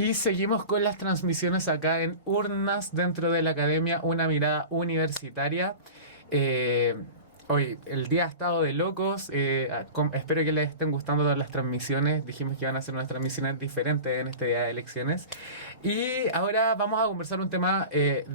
Y seguimos con las transmisiones acá en Urnas dentro de la Academia, una mirada universitaria. Eh, Hoy el día ha estado de locos. Espero que les estén gustando todas las transmisiones. Dijimos que iban a ser unas transmisiones diferentes en este día de elecciones. Y ahora vamos a conversar un tema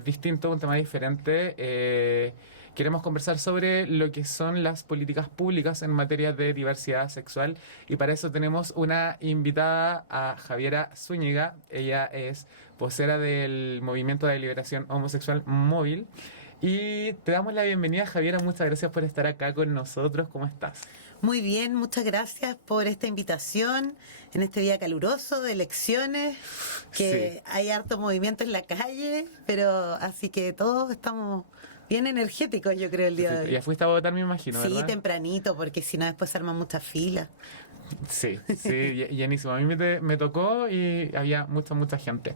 distinto, un tema diferente. Queremos conversar sobre lo que son las políticas públicas en materia de diversidad sexual y para eso tenemos una invitada a Javiera Zúñiga. Ella es vocera del Movimiento de Liberación Homosexual Móvil. Y te damos la bienvenida, Javiera. Muchas gracias por estar acá con nosotros. ¿Cómo estás? Muy bien, muchas gracias por esta invitación en este día caluroso de elecciones, que Sí. hay harto movimiento en la calle, pero así que todos estamos bien energéticos, yo creo, el día de Perfecto. hoy. Ya fuiste a votar, me imagino, Sí, ¿verdad? tempranito, porque si no después se arman muchas filas. Sí, sí, llenísimo. A mí me tocó y había mucha gente.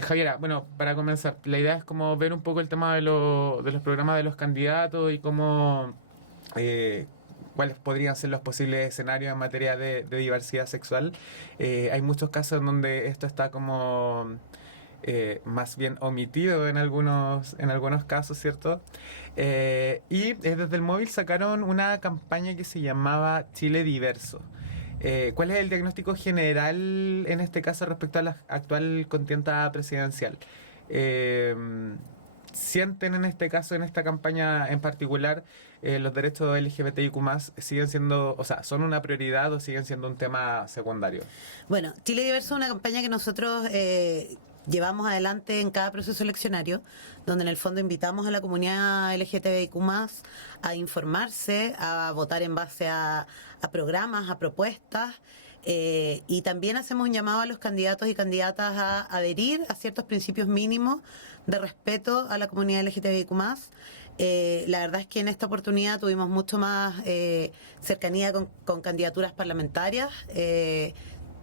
Javiera, bueno, para comenzar, la idea es como ver un poco el tema de los programas de los candidatos y cómo, eh, cuáles podrían ser los posibles escenarios en materia de diversidad sexual. Hay muchos casos en donde esto está como más bien omitido en algunos casos, ¿cierto? Desde el móvil sacaron una campaña que se llamaba Chile Diverso. ¿Cuál es el diagnóstico general en este caso respecto a la actual contienda presidencial? Eh, ¿Sienten en este caso, en esta campaña en particular, los derechos LGBTIQ+, siguen siendo, o sea, son una prioridad o siguen siendo un tema secundario? Bueno, Chile Diverso es una campaña que nosotros llevamos adelante en cada proceso eleccionario, donde en el fondo invitamos a la comunidad LGTBIQ+, a informarse, a votar en base a programas, a propuestas, y también hacemos un llamado a los candidatos y candidatas a adherir a ciertos principios mínimos de respeto a la comunidad LGTBIQ+. La verdad es que en esta oportunidad tuvimos mucho más cercanía con candidaturas parlamentarias,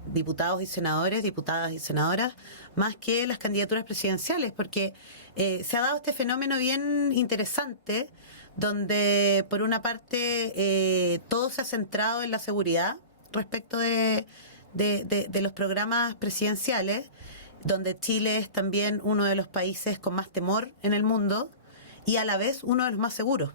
diputados y senadores, diputadas y senadoras, más que las candidaturas presidenciales, porque se ha dado este fenómeno bien interesante, donde por una parte todo se ha centrado en la seguridad respecto de los programas presidenciales, donde Chile es también uno de los países con más temor en el mundo y a la vez uno de los más seguros.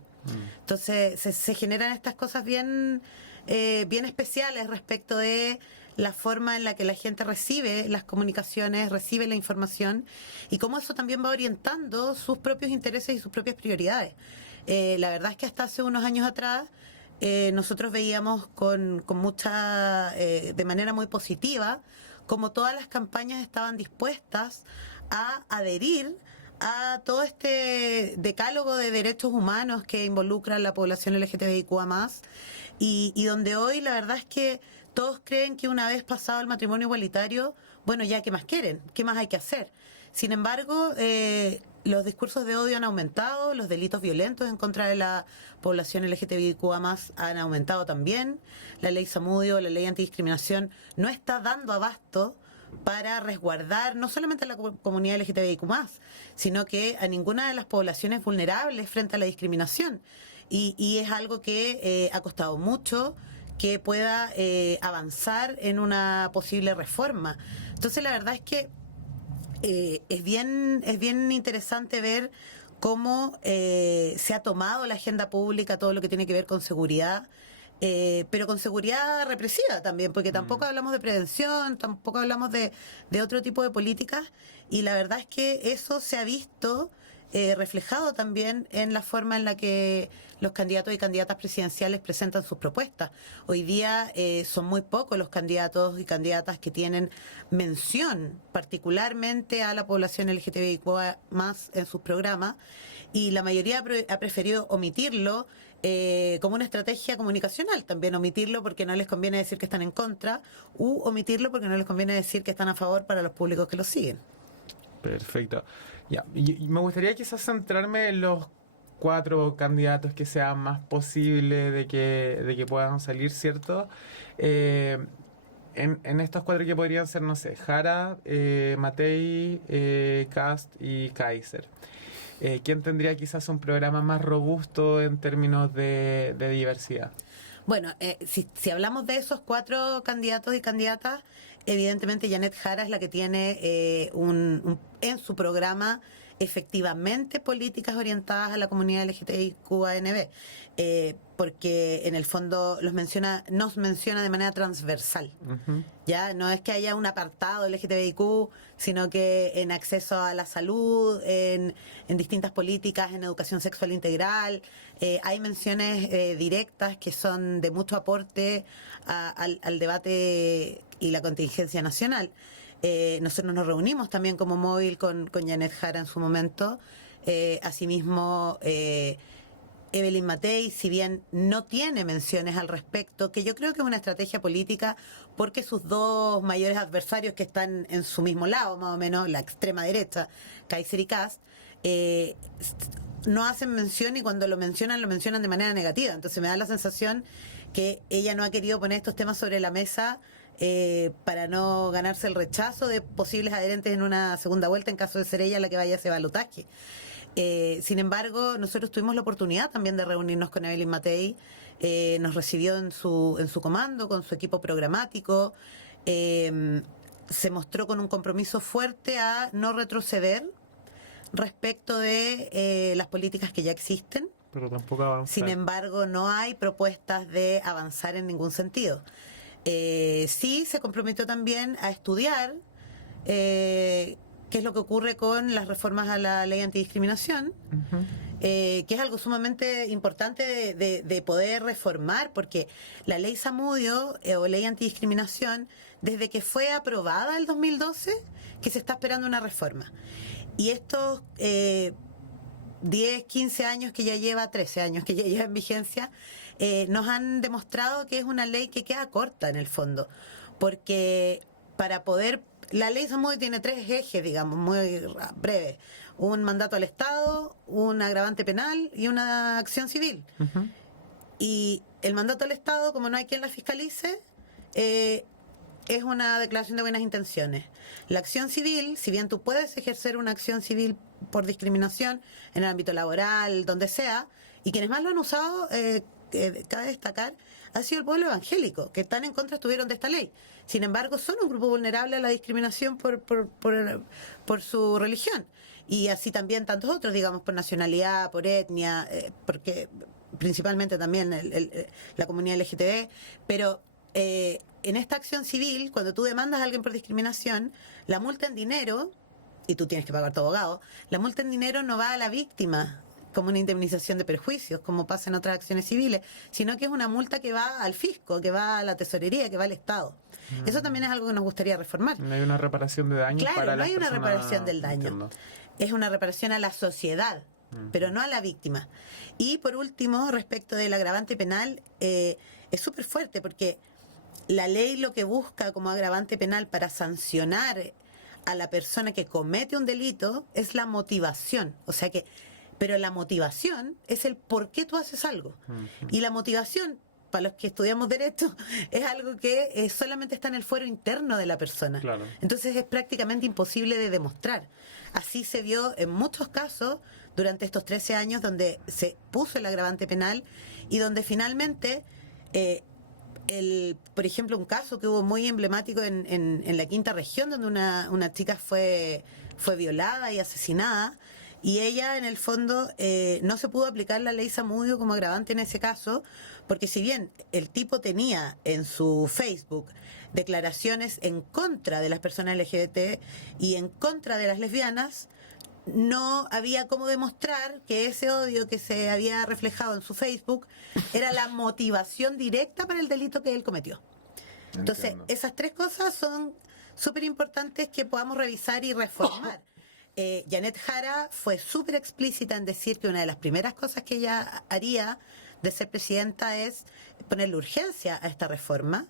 Entonces se generan estas cosas bien especiales respecto de la forma en la que la gente recibe las comunicaciones, recibe la información y cómo eso también va orientando sus propios intereses y sus propias prioridades. La verdad es que hasta hace unos años atrás nosotros veíamos con mucha, de manera muy positiva, como todas las campañas estaban dispuestas a adherir a todo este decálogo de derechos humanos que involucra a la población LGTBIQA+, y donde hoy la verdad es que todos creen que una vez pasado el matrimonio igualitario, bueno, ya, ¿qué más quieren? ¿Qué más hay que hacer? Sin embargo, los discursos de odio han aumentado, los delitos violentos en contra de la población LGTBIQA+ han aumentado también. La ley Zamudio, la ley antidiscriminación, no está dando abasto para resguardar no solamente a la comunidad LGTBIQ+, sino que a ninguna de las poblaciones vulnerables frente a la discriminación. Y es algo que ha costado mucho que pueda avanzar en una posible reforma. Entonces la verdad es que es bien interesante ver cómo se ha tomado la agenda pública, todo lo que tiene que ver con seguridad, pero con seguridad represiva también, porque tampoco hablamos de prevención, tampoco hablamos de otro tipo de políticas, y la verdad es que eso se ha visto reflejado también en la forma en la que los candidatos y candidatas presidenciales presentan sus propuestas. Hoy día son muy pocos los candidatos y candidatas que tienen mención particularmente a la población LGTBIQ más en sus programas, y la mayoría ha preferido omitirlo como una estrategia comunicacional, también omitirlo porque no les conviene decir que están en contra, u omitirlo porque no les conviene decir que están a favor para los públicos que los siguen. Perfecto. Ya, y me gustaría quizás centrarme en los cuatro candidatos que sea más posible de que puedan salir, ¿cierto? En estos cuatro que podrían ser, no sé, Jara, Matei, Kast y Kaiser. ¿Quién tendría quizás un programa más robusto en términos de diversidad? Bueno, si hablamos de esos cuatro candidatos y candidatas, evidentemente Janet Jara es la que tiene en su programa efectivamente políticas orientadas a la comunidad LGTBIQ+ANB, porque en el fondo nos menciona de manera transversal. Ujú. Ya no es que haya un apartado LGTBIQ, sino que en acceso a la salud, en distintas políticas, en educación sexual integral, hay menciones directas que son de mucho aporte al debate y la contingencia nacional. Nosotros nos reunimos también como móvil con Janet Jara en su momento. Asimismo, Evelyn Matei, si bien no tiene menciones al respecto, que yo creo que es una estrategia política, porque sus dos mayores adversarios que están en su mismo lado, más o menos, la extrema derecha, Kaiser y Kast, no hacen mención, y cuando lo mencionan de manera negativa. Entonces me da la sensación que ella no ha querido poner estos temas sobre la mesa para no ganarse el rechazo de posibles adherentes en una segunda vuelta en caso de ser ella la que vaya a ese balotaje. Sin embargo, nosotros tuvimos la oportunidad también de reunirnos con Evelyn Matei. Nos recibió en su comando, con su equipo programático. Se mostró con un compromiso fuerte a no retroceder respecto de las políticas que ya existen. Pero tampoco avanzar. Sin embargo, no hay propuestas de avanzar en ningún sentido. Sí se comprometió también a estudiar qué es lo que ocurre con las reformas a la ley antidiscriminación, que es algo sumamente importante de poder reformar, porque la ley Zamudio o ley antidiscriminación, desde que fue aprobada el 2012, que se está esperando una reforma. Y estos 10, 15 años que ya lleva, 13 años que ya lleva en vigencia, nos han demostrado que es una ley que queda corta en el fondo, porque para poder... La ley Zamudio tiene 3 ejes, digamos, muy breves: un mandato al Estado, un agravante penal y una acción civil. Y el mandato al Estado, como no hay quien la fiscalice, es una declaración de buenas intenciones. La acción civil, si bien tú puedes ejercer una acción civil por discriminación en el ámbito laboral, donde sea, y quienes más lo han usado, cabe destacar, ha sido el pueblo evangélico, que tan en contra estuvieron de esta ley. Sin embargo, son un grupo vulnerable a la discriminación por su religión. Y así también tantos otros, digamos, por nacionalidad, por etnia, porque principalmente también la comunidad LGTB. Pero en esta acción civil, cuando tú demandas a alguien por discriminación, la multa en dinero, y tú tienes que pagar tu abogado, la multa en dinero no va a la víctima como una indemnización de perjuicios, como pasa en otras acciones civiles, sino que es una multa que va al fisco, que va a la tesorería, que va al Estado. Eso también es algo que nos gustaría reformar. No hay una reparación de daño. Claro, para no hay una personas... reparación del daño. Entiendo. Es una reparación a la sociedad, pero no a la víctima. Y por último, respecto del agravante penal, es súper fuerte, porque la ley lo que busca como agravante penal para sancionar a la persona que comete un delito es la motivación. O sea que, pero la motivación es el por qué tú haces algo. Y la motivación, para los que estudiamos derecho, es algo que solamente está en el fuero interno de la persona. Claro. Entonces es prácticamente imposible de demostrar. Así se vio en muchos casos durante estos 13 años donde se puso el agravante penal y donde finalmente, por ejemplo, un caso que hubo muy emblemático en la quinta región, donde una chica fue violada y asesinada, y ella en el fondo no se pudo aplicar la ley Zamudio como agravante en ese caso, porque si bien el tipo tenía en su Facebook declaraciones en contra de las personas LGBT y en contra de las lesbianas, no había cómo demostrar que ese odio que se había reflejado en su Facebook era la motivación directa para el delito que él cometió. Entonces, Entiendo. esas 3 cosas son súper importantes que podamos revisar y reformar. Janet Jara fue súper explícita en decir que una de las primeras cosas que ella haría de ser presidenta es ponerle urgencia a esta reforma.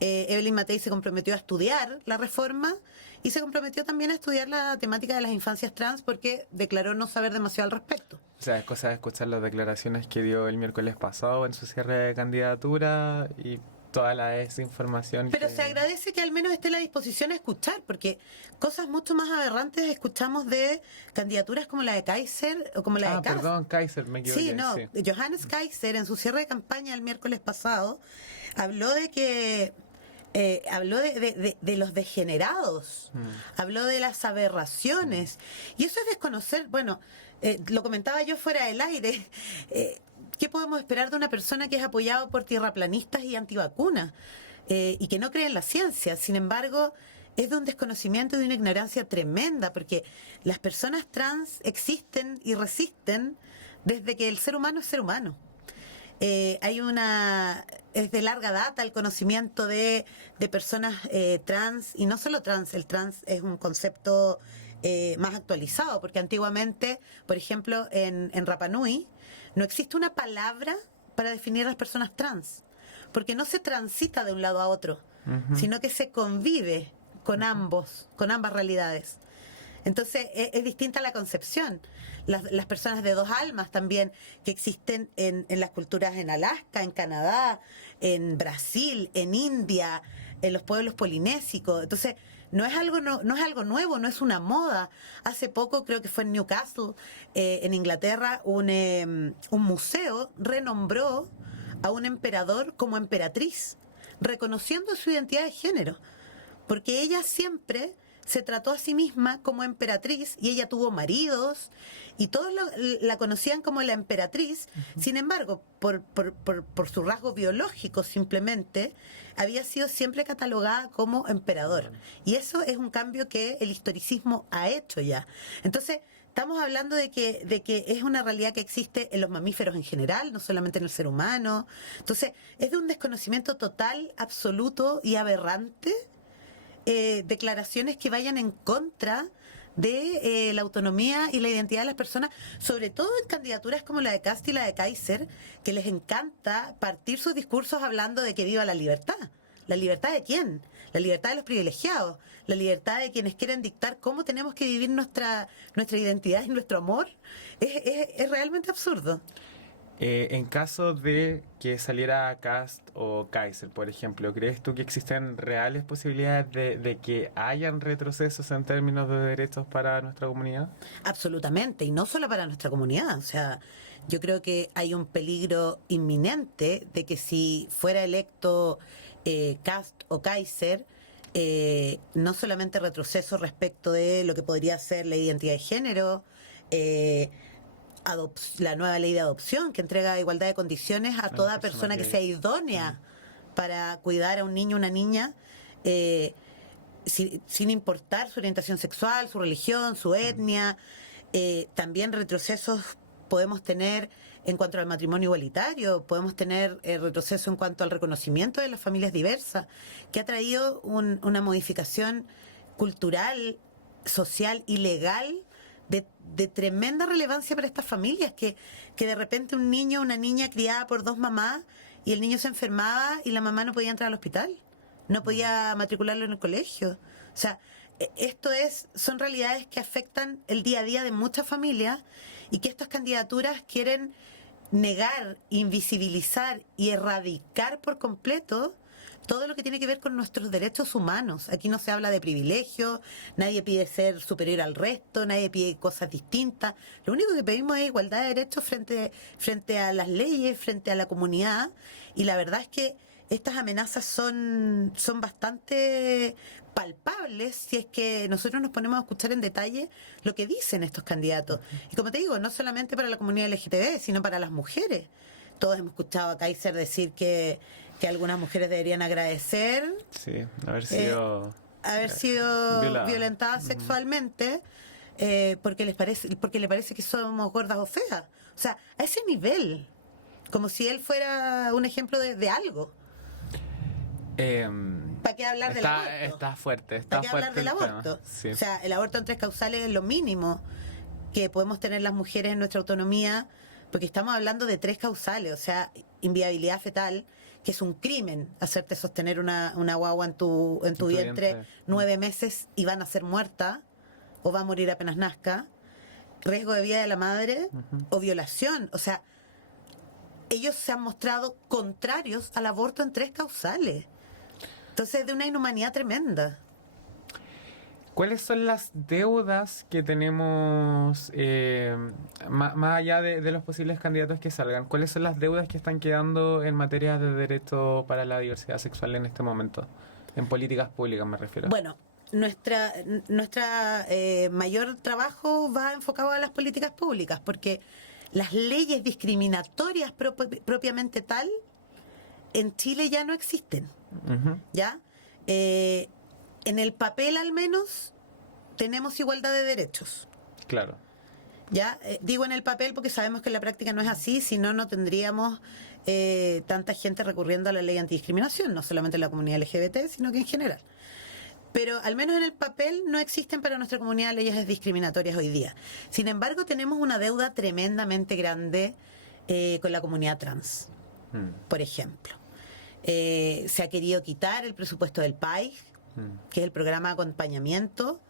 Evelyn Matei se comprometió a estudiar la reforma y se comprometió también a estudiar la temática de las infancias trans, porque declaró no saber demasiado al respecto. O sea, es cosa de escuchar las declaraciones que dio el miércoles pasado en su cierre de candidatura y toda la desinformación. Pero se agradece que al menos esté la disposición a escuchar, porque cosas mucho más aberrantes escuchamos de candidaturas como la de Kaiser o como la de Kast. Perdón, Kaiser, me equivoqué. Sí, no. Sí. Johannes Kaiser, en su cierre de campaña el miércoles pasado, habló de que habló de los degenerados, habló de las aberraciones, y eso es desconocer, bueno, lo comentaba yo fuera del aire, ¿qué podemos esperar de una persona que es apoyada por tierraplanistas y antivacunas y que no cree en la ciencia? Sin embargo, es de un desconocimiento y de una ignorancia tremenda, porque las personas trans existen y resisten desde que el ser humano es ser humano. Es de larga data el conocimiento de personas trans, y no solo trans, el trans es un concepto más actualizado, porque antiguamente, por ejemplo, en Rapa Nui, no existe una palabra para definir a las personas trans, porque no se transita de un lado a otro, sino que se convive con ambas realidades. Entonces es distinta la concepción. Las personas de dos almas también que existen en las culturas en Alaska, en Canadá, en Brasil, en India, en los pueblos polinésicos. Entonces no es algo nuevo, no es una moda. Hace poco, creo que fue en Newcastle, en Inglaterra, un museo renombró a un emperador como emperatriz, reconociendo su identidad de género, porque ella siempre se trató a sí misma como emperatriz, y ella tuvo maridos y todos la conocían como la emperatriz. Sin embargo, por su rasgo biológico simplemente, había sido siempre catalogada como emperador. Y eso es un cambio que el historicismo ha hecho ya. Entonces, estamos hablando de que es una realidad que existe en los mamíferos en general, no solamente en el ser humano. Entonces, es de un desconocimiento total, absoluto y aberrante, declaraciones que vayan en contra de la autonomía y la identidad de las personas, sobre todo en candidaturas como la de Kast y la de Kaiser, que les encanta partir sus discursos hablando de que viva la libertad. ¿La libertad de quién? La libertad de los privilegiados, la libertad de quienes quieren dictar cómo tenemos que vivir nuestra identidad y nuestro amor. Es realmente absurdo. En caso de que saliera Kast o Kaiser, por ejemplo, ¿crees tú que existen reales posibilidades de que hayan retrocesos en términos de derechos para nuestra comunidad? Absolutamente, y no solo para nuestra comunidad. O sea, yo creo que hay un peligro inminente de que si fuera electo Kast o Kaiser, no solamente retroceso respecto de lo que podría ser la identidad de género, la nueva ley de adopción que entrega igualdad de condiciones a toda persona que sea idónea para cuidar a un niño o una niña, sin importar su orientación sexual, su religión, su etnia. También retrocesos podemos tener en cuanto al matrimonio igualitario, podemos tener retroceso en cuanto al reconocimiento de las familias diversas, que ha traído una modificación cultural, social y legal de tremenda relevancia para estas familias, que de repente un niño o una niña criada por dos mamás, y el niño se enfermaba y la mamá no podía entrar al hospital, no podía matricularlo en el colegio. O sea, son realidades que afectan el día a día de muchas familias, y que estas candidaturas quieren negar, invisibilizar y erradicar por completo todo lo que tiene que ver con nuestros derechos humanos. Aquí no se habla de privilegios, nadie pide ser superior al resto, nadie pide cosas distintas. Lo único que pedimos es igualdad de derechos frente a las leyes, frente a la comunidad. Y la verdad es que estas amenazas son bastante palpables si es que nosotros nos ponemos a escuchar en detalle lo que dicen estos candidatos. Y como te digo, no solamente para la comunidad LGTB, sino para las mujeres. Todos hemos escuchado a Kaiser decir que algunas mujeres deberían agradecer haber sido violentadas sexualmente, porque le parece que somos gordas o feas. O sea, a ese nivel, como si él fuera un ejemplo de algo. ¿Para qué hablar del aborto? Está fuerte. ¿Para qué hablar del aborto? Sí. O sea, el aborto en 3 causales es lo mínimo que podemos tener las mujeres en nuestra autonomía, porque estamos hablando de 3 causales, o sea, inviabilidad fetal, que es un crimen hacerte sostener una guagua en tu vientre 9 meses y van a ser muerta o va a morir apenas nazca, riesgo de vida de la madre o violación. O sea, ellos se han mostrado contrarios al aborto en 3 causales. Entonces es de una inhumanidad tremenda. ¿Cuáles son las deudas que tenemos, más allá de los posibles candidatos que salgan? ¿Cuáles son las deudas que están quedando en materia de derecho para la diversidad sexual en este momento? En políticas públicas me refiero. Bueno, nuestra mayor trabajo va enfocado a las políticas públicas, porque las leyes discriminatorias propiamente tal en Chile ya no existen. Ujú. ¿Ya? En el papel al menos tenemos igualdad de derechos. Claro. ¿Ya? Digo en el papel porque sabemos que en la práctica no es así, si no, no tendríamos tanta gente recurriendo a la ley antidiscriminación, no solamente en la comunidad LGBT, sino que en general. Pero al menos en el papel no existen para nuestra comunidad leyes discriminatorias hoy día. Sin embargo, tenemos una deuda tremendamente grande con la comunidad trans, por ejemplo. Se ha querido quitar el presupuesto del PAI, que es el programa de acompañamiento,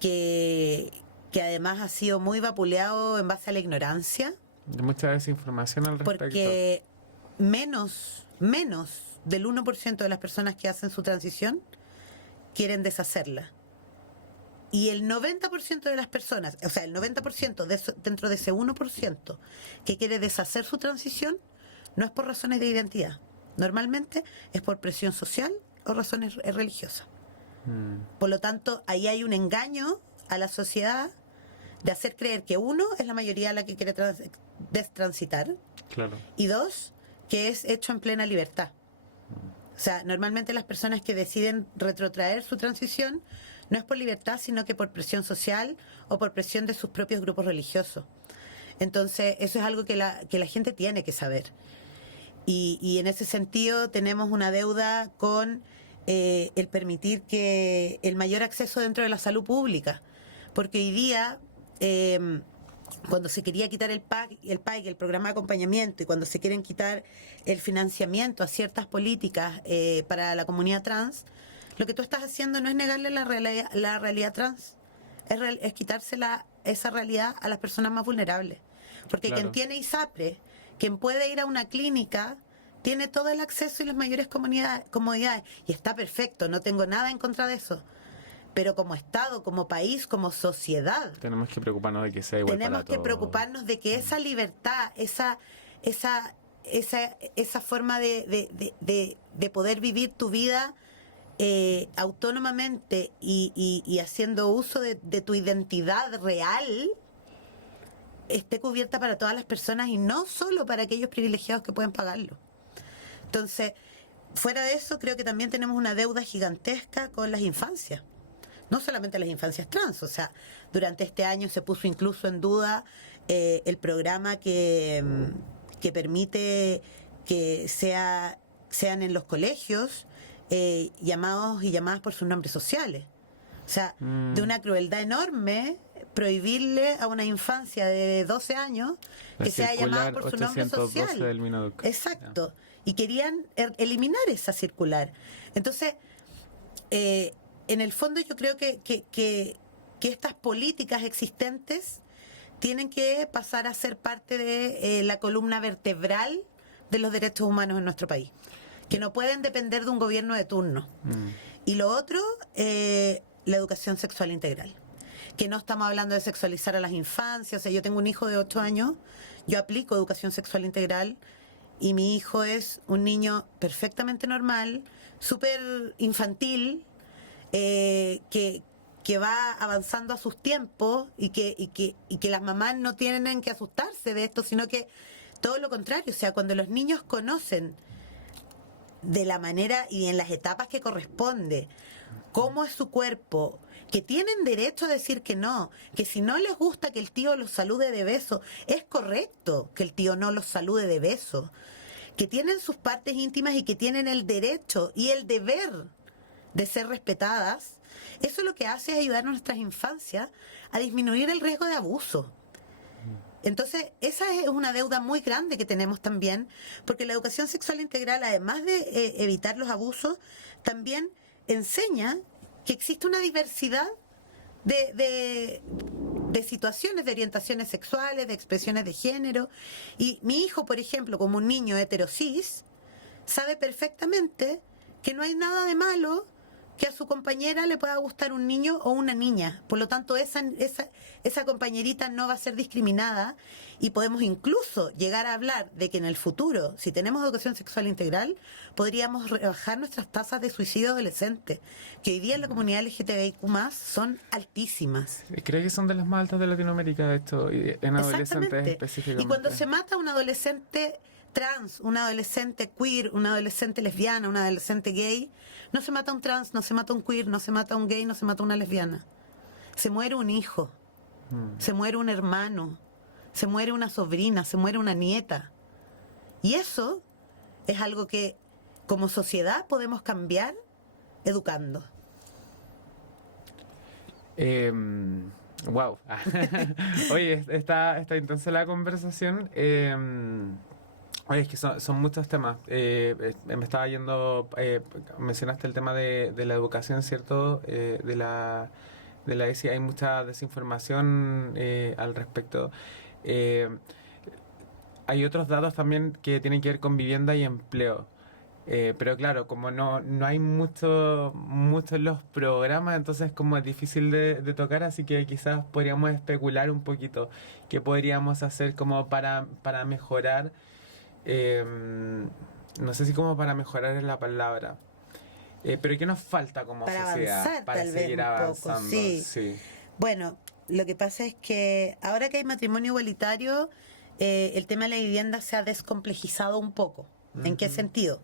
que además ha sido muy vapuleado en base a la ignorancia. Hay mucha desinformación al respecto. Porque menos del 1% de las personas que hacen su transición quieren deshacerla. Y el 90% de las personas, o sea, el 90% dentro de ese 1% que quiere deshacer su transición, no es por razones de identidad. Normalmente es por presión social o razones religiosas. Por lo tanto, ahí hay un engaño a la sociedad de hacer creer que uno, es la mayoría la que quiere destransitar, Claro. y dos, que es hecho en plena libertad. O sea, normalmente las personas que deciden retrotraer su transición no es por libertad, sino que por presión social o por presión de sus propios grupos religiosos. Entonces, eso es algo que la gente tiene que saber. Y en ese sentido tenemos una deuda con el permitir que el mayor acceso dentro de la salud pública. Porque hoy día, cuando se quería quitar el PAI, el programa de acompañamiento, y cuando se quieren quitar el financiamiento a ciertas políticas para la comunidad trans, lo que tú estás haciendo no es negarle la realidad trans, es quitarse esa realidad a las personas más vulnerables. Porque Claro. quien tiene ISAPRE, quien puede ir a una clínica, tiene todo el acceso y las mayores comodidades. Y está perfecto, no tengo nada en contra de eso. Pero como Estado, como país, como sociedad, Tenemos que preocuparnos de que sea igual tenemos para que todos. preocuparnos de que esa libertad, esa forma de poder vivir tu vida autónomamente y haciendo uso de tu identidad real, esté cubierta para todas las personas y no solo para aquellos privilegiados que pueden pagarlo. Entonces, fuera de eso, creo que también tenemos una deuda gigantesca con las infancias. No solamente las infancias trans, o sea, durante este año se puso incluso en duda el programa que permite que sean en los colegios llamados y llamadas por sus nombres sociales. O sea, de una crueldad enorme prohibirle a una infancia de 12 años La que sea llamada circular por su nombre 812 social. del Mineduc. Exacto. Y querían eliminar esa circular. Entonces, en el fondo yo creo que estas políticas existentes tienen que pasar a ser parte de la columna vertebral de los derechos humanos en nuestro país, que no pueden depender de un gobierno de turno. Y lo otro, la educación sexual integral, que no estamos hablando de sexualizar a las infancias. O sea, yo tengo un hijo de 8 años, yo aplico educación sexual integral y mi hijo es un niño perfectamente normal, súper infantil, que va avanzando a sus tiempos y que las mamás no tienen que asustarse de esto, sino que todo lo contrario. O sea, cuando los niños conocen de la manera y en las etapas que corresponde cómo es su cuerpo, que tienen derecho a decir que no, que si no les gusta que el tío los salude de beso, es correcto que el tío no los salude de beso, que tienen sus partes íntimas y que tienen el derecho y el deber de ser respetadas. Eso lo que hace es ayudar a nuestras infancias a disminuir el riesgo de abuso. Entonces, esa es una deuda muy grande que tenemos también, porque la educación sexual integral, además de evitar los abusos, también enseña que existe una diversidad de situaciones, de orientaciones sexuales, de expresiones de género. Y mi hijo, por ejemplo, como un niño heterosis, sabe perfectamente que no hay nada de malo que a su compañera le pueda gustar un niño o una niña. Por lo tanto, esa compañerita no va a ser discriminada y podemos incluso llegar a hablar de que en el futuro, si tenemos educación sexual integral, podríamos rebajar nuestras tasas de suicidio adolescente, que hoy día en la comunidad LGTBIQ+, son altísimas. Creo que son de las más altas de Latinoamérica, esto, y en adolescentes Exactamente. específicamente. Y cuando se mata un adolescente trans, un adolescente queer, una adolescente lesbiana, un adolescente gay, no se mata un trans, no se mata un queer, no se mata un gay, no se mata una lesbiana. Se muere un hijo, se muere un hermano, se muere una sobrina, se muere una nieta. Y eso es algo que como sociedad podemos cambiar educando. Wow. Oye, está intensa la conversación. Oye, es que son muchos temas. Me estaba yendo, mencionaste el tema de la educación, ¿cierto? De la ESI, hay mucha desinformación al respecto. Hay otros datos también que tienen que ver con vivienda y empleo. Pero claro, como no hay mucho en los programas, entonces como es difícil de tocar, así que quizás podríamos especular un poquito qué podríamos hacer como para mejorar. No sé si como para mejorar es la palabra, pero ¿qué nos falta como para sociedad avanzar, para tal seguir vez un avanzando? poco, sí. Sí. Bueno, lo que pasa es que ahora que hay matrimonio igualitario, el tema de la vivienda se ha descomplejizado un poco. ¿En qué sentido?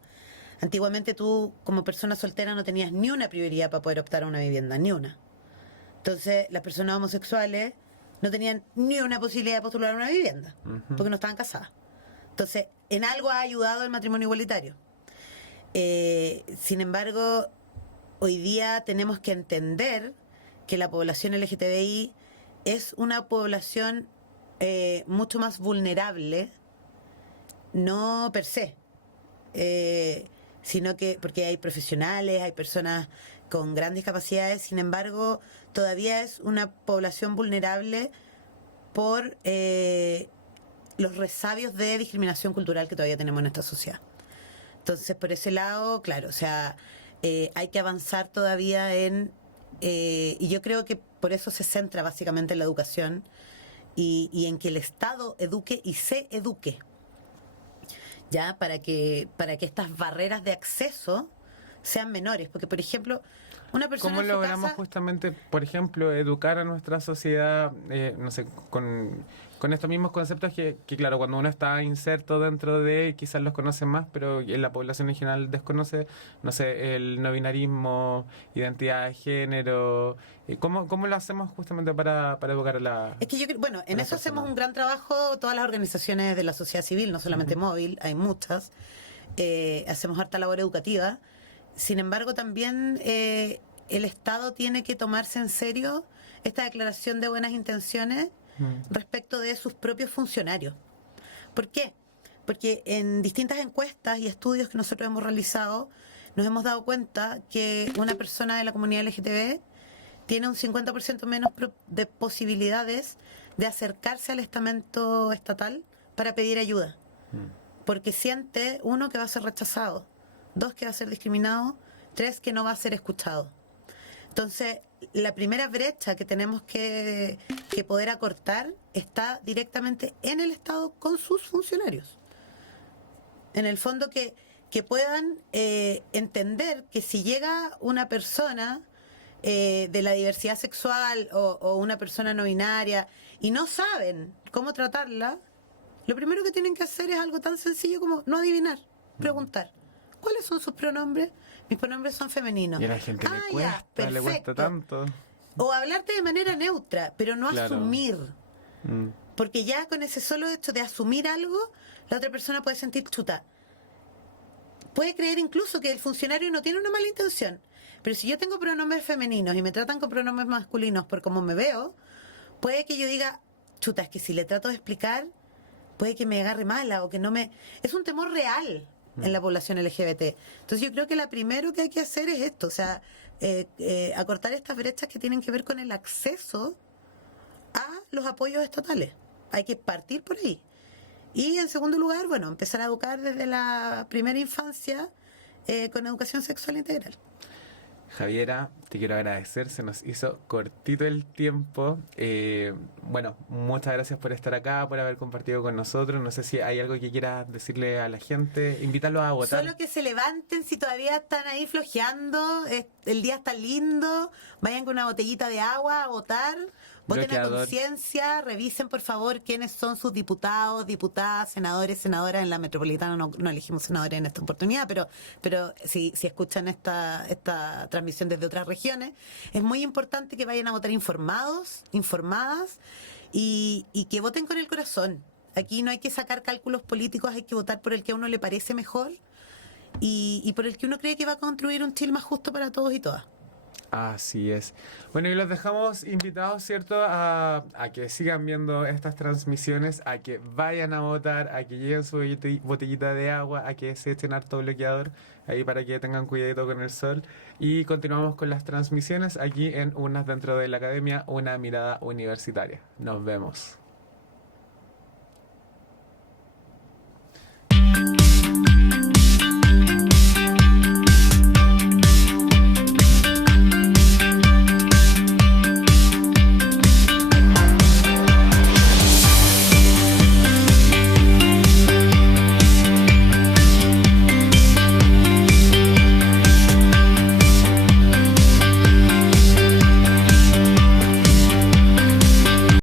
Antiguamente tú, como persona soltera, no tenías ni una prioridad para poder optar a una vivienda, ni una. Entonces, las personas homosexuales no tenían ni una posibilidad de postular a una vivienda, porque no estaban casadas. Entonces, en algo ha ayudado el matrimonio igualitario. Sin embargo, hoy día tenemos que entender que la población LGTBI es una población mucho más vulnerable, no per se, sino que porque hay profesionales, hay personas con grandes capacidades, sin embargo, todavía es una población vulnerable por los resabios de discriminación cultural que todavía tenemos en esta sociedad. Entonces, por ese lado, claro, o sea, hay que avanzar todavía en... y yo creo que por eso se centra básicamente en la educación y en que el Estado eduque y se eduque, ya para que estas barreras de acceso sean menores, porque por ejemplo una persona ¿Cómo en su logramos casa, justamente, por ejemplo, educar a nuestra sociedad, no sé, con estos mismos conceptos que, claro, cuando uno está inserto dentro de, quizás los conoce más, pero la población en general desconoce, no sé, el no binarismo, identidad de género? ¿Cómo lo hacemos justamente para educar a la... es que yo creo, bueno, en la eso hacemos persona? un gran trabajo todas las organizaciones de la sociedad civil, no solamente Móvil, hay muchas, hacemos harta labor educativa. Sin embargo, también el Estado tiene que tomarse en serio esta declaración de buenas intenciones respecto de sus propios funcionarios. ¿Por qué? Porque en distintas encuestas y estudios que nosotros hemos realizado, nos hemos dado cuenta que una persona de la comunidad LGTB tiene un 50% menos de posibilidades de acercarse al estamento estatal para pedir ayuda. Porque siente, uno, que va a ser rechazado, dos, que va a ser discriminado, tres, que no va a ser escuchado. Entonces, la primera brecha que tenemos que poder acortar está directamente en el Estado con sus funcionarios. En el fondo que puedan entender que si llega una persona de la diversidad sexual o una persona no binaria y no saben cómo tratarla, lo primero que tienen que hacer es algo tan sencillo como no adivinar, preguntar. ¿Cuáles son sus pronombres? Mis pronombres son femeninos. Y a la gente ya, le cuesta tanto. O hablarte de manera neutra, pero no Claro. asumir. Mm. Porque ya con ese solo hecho de asumir algo, la otra persona puede sentir chuta. Puede creer incluso que el funcionario no tiene una mala intención. Pero si yo tengo pronombres femeninos y me tratan con pronombres masculinos por cómo me veo, puede que yo diga, chuta, es que si le trato de explicar, puede que me agarre mala o que no me... Es un temor real en la población LGBT. Entonces yo creo que lo primero que hay que hacer es esto, o sea, acortar estas brechas que tienen que ver con el acceso a los apoyos estatales. Hay que partir por ahí. Y en segundo lugar, bueno, empezar a educar desde la primera infancia con educación sexual integral. Javiera, te quiero agradecer, se nos hizo cortito el tiempo. Bueno, muchas gracias por estar acá, por haber compartido con nosotros. No sé si hay algo que quieras decirle a la gente, invitarlos a votar. Solo que se levanten si todavía están ahí flojeando, el día está lindo, vayan con una botellita de agua a votar. Voten a Bloqueador. conciencia, revisen por favor quiénes son sus diputados, diputadas, senadores, senadoras. En la metropolitana no elegimos senadores en esta oportunidad, pero si escuchan esta transmisión desde otras regiones, es muy importante que vayan a votar informados, informadas y que voten con el corazón. Aquí no hay que sacar cálculos políticos, hay que votar por el que a uno le parece mejor y por el que uno cree que va a construir un Chile más justo para todos y todas. Así es. Bueno, y los dejamos invitados, ¿cierto? A que sigan viendo estas transmisiones, a que vayan a votar, a que lleven su botellita de agua, a que se echen harto bloqueador, ahí para que tengan cuidadito con el sol. Y continuamos con las transmisiones aquí en Unas dentro de la Academia, una mirada universitaria. Nos vemos.